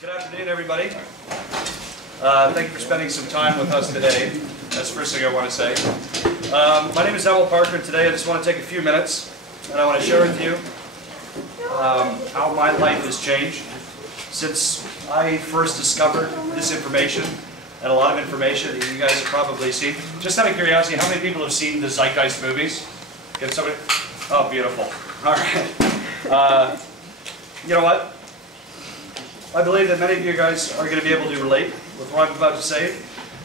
Good afternoon, everybody. Thank you for spending some time with us today. That's the first thing I want to say. My name is Emil Parker, and today I just want to take a few minutes and I want to share with you how my life has changed since I first discovered this information, and a lot of information that you guys have probably seen. Just out of curiosity, how many people have seen the Zeitgeist movies? Get somebody? Oh, beautiful. All right. You know what? I believe that many of you guys are going to be able to relate with what I'm about to say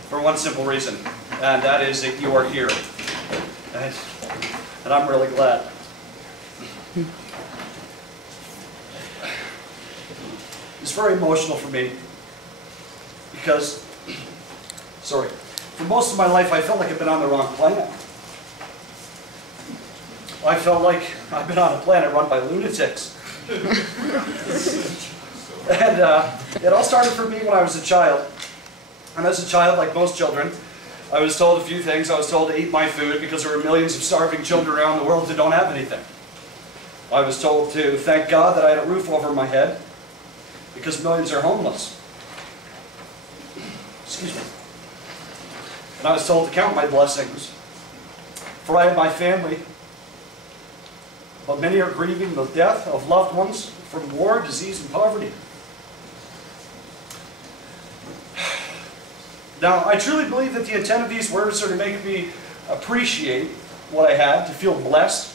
for one simple reason, and that is that you are here. And I'm really glad. It's very emotional for me because, for most of my life I felt like I've been on the wrong planet. I felt like I've been on a planet run by lunatics. And it all started for me when I was a child. And as a child, like most children, I was told a few things. I was told to eat my food because there were millions of starving children around the world who don't have anything. I was told to thank God that I had a roof over my head because millions are homeless. Excuse me. And I was told to count my blessings, for I have my family, but many are grieving the death of loved ones from war, disease, and poverty. Now, I truly believe that the intent of these words are to make me appreciate what I had, to feel blessed.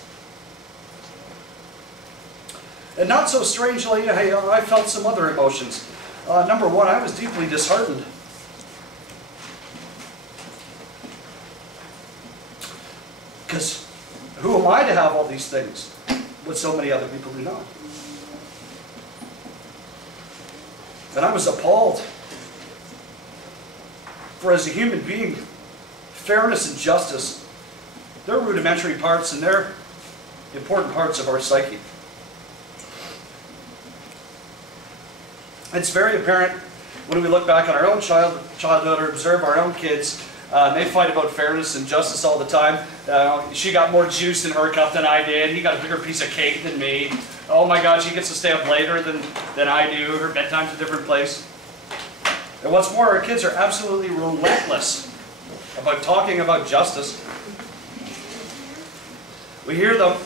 And not so strangely, I felt some other emotions. Number one, I was deeply disheartened. Because who am I to have all these things when so many other people do not? And I was appalled. For as a human being, fairness and justice, they're rudimentary parts and they're important parts of our psyche. It's very apparent when we look back on our own childhood or observe our own kids. They fight about fairness and justice all the time. She got more juice in her cup than I did. He got a bigger piece of cake than me. Oh my God, she gets to stay up later than I do. Her bedtime's a different place. And what's more, our kids are absolutely relentless about talking about justice. We hear them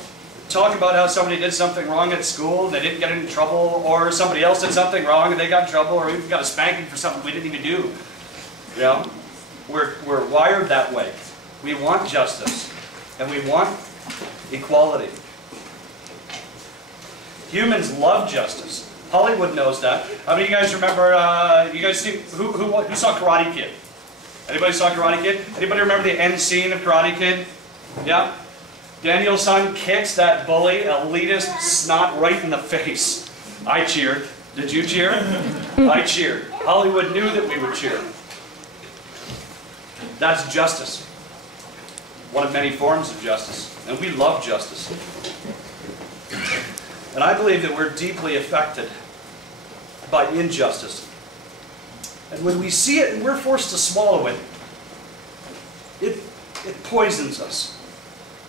talk about how somebody did something wrong at school and they didn't get in trouble, or somebody else did something wrong and they got in trouble, or even got a spanking for something we didn't even do. You know? We're wired that way. We want justice, and we want equality. Humans love justice. Hollywood knows that. How many of you guys remember, you guys see, who saw Karate Kid? Anybody saw Karate Kid? Anybody remember the end scene of Karate Kid? Yeah? Daniel-san kicks that bully, elitist snot right in the face. I cheered. Did you cheer? I cheered. Hollywood knew that we would cheer. That's justice. One of many forms of justice. And we love justice. And I believe that we're deeply affected by injustice. And when we see it and we're forced to swallow it, it poisons us.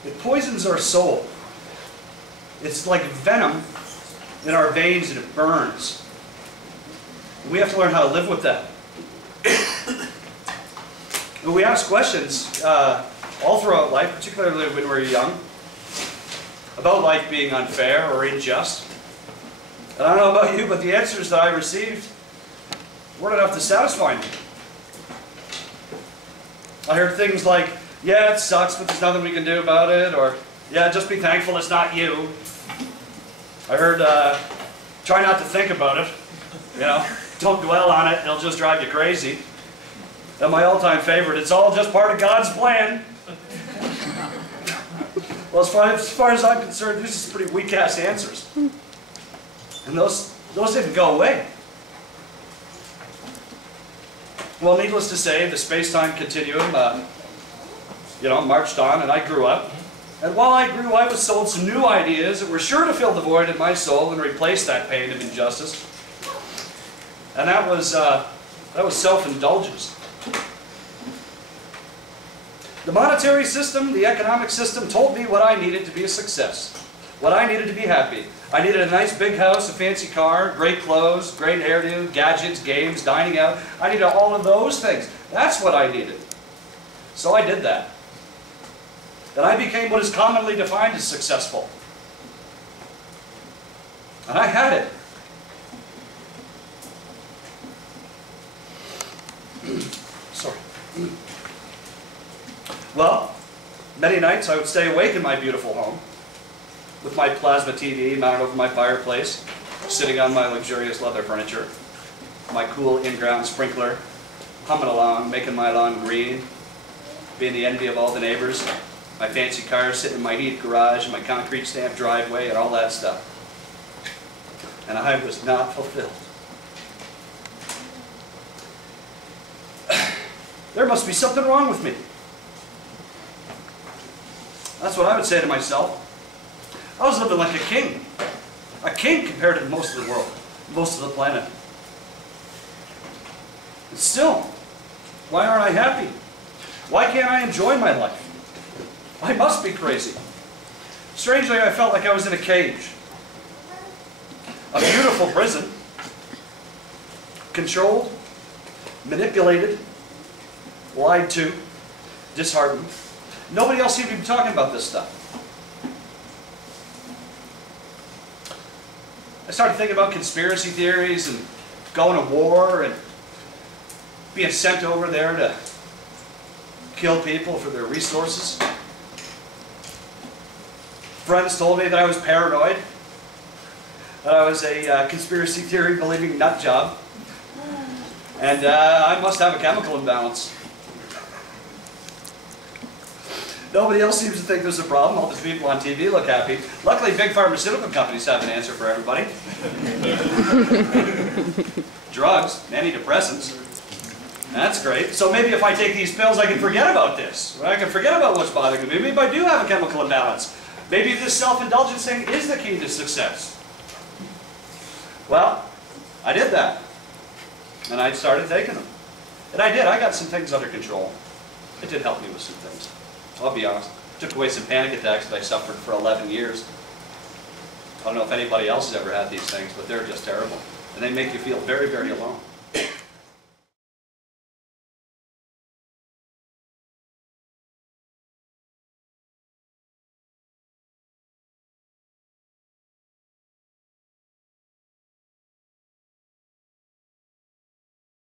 It poisons our soul. It's like venom in our veins and it burns. We have to learn how to live with that. And we ask questions all throughout life, particularly when we're young, about life being unfair or unjust. And I don't know about you, but the answers that I received weren't enough to satisfy me. I heard things like, yeah, it sucks, but there's nothing we can do about it, or, yeah, just be thankful it's not you. I heard, try not to think about it, you know, don't dwell on it, it'll just drive you crazy. And my all-time favorite, it's all just part of God's plan. Well, as far as I'm concerned, these are pretty weak-ass answers. And those didn't go away. Well, needless to say, the space-time continuum, marched on, and I grew up. And while I grew, I was sold some new ideas that were sure to fill the void in my soul and replace that pain of injustice. And that was self-indulgence. The monetary system, the economic system, told me what I needed to be a success. what I needed to be happy. I needed a nice big house, a fancy car, great clothes, great hairdo, gadgets, games, dining out. I needed all of those things. That's what I needed. So I did that. And I became what is commonly defined as successful. And I had it. Sorry. Well, many nights I would stay awake in my beautiful home with my plasma TV mounted over my fireplace, sitting on my luxurious leather furniture, my cool in-ground sprinkler, humming along, making my lawn green, being the envy of all the neighbors, my fancy cars sitting in my heated garage and my concrete stamped driveway and all that stuff. And I was not fulfilled. There must be something wrong with me. That's what I would say to myself. I was living like a king. A king compared to most of the world, most of the planet. And still, why aren't I happy? Why can't I enjoy my life? I must be crazy. Strangely, I felt like I was in a cage. A beautiful prison. Controlled, manipulated, lied to, disheartened. Nobody else seemed to be talking about this stuff. I started thinking about conspiracy theories and going to war and being sent over there to kill people for their resources. Friends told me that I was paranoid, that I was a conspiracy theory believing nut job, and I must have a chemical imbalance. Nobody else seems to think there's a problem. All these people on TV look happy. Luckily, big pharmaceutical companies have an answer for everybody. Drugs, antidepressants. That's great. So maybe if I take these pills, I can forget about this. I can forget about what's bothering me. Maybe I do have a chemical imbalance. Maybe this self-indulgence thing is the key to success. Well, I did that. And I started taking them. And I did. I got some things under control. It did help me with some things. I'll be honest. It took away some panic attacks that I suffered for 11 years. I don't know if anybody else has ever had these things, but they're just terrible. And they make you feel very, very alone.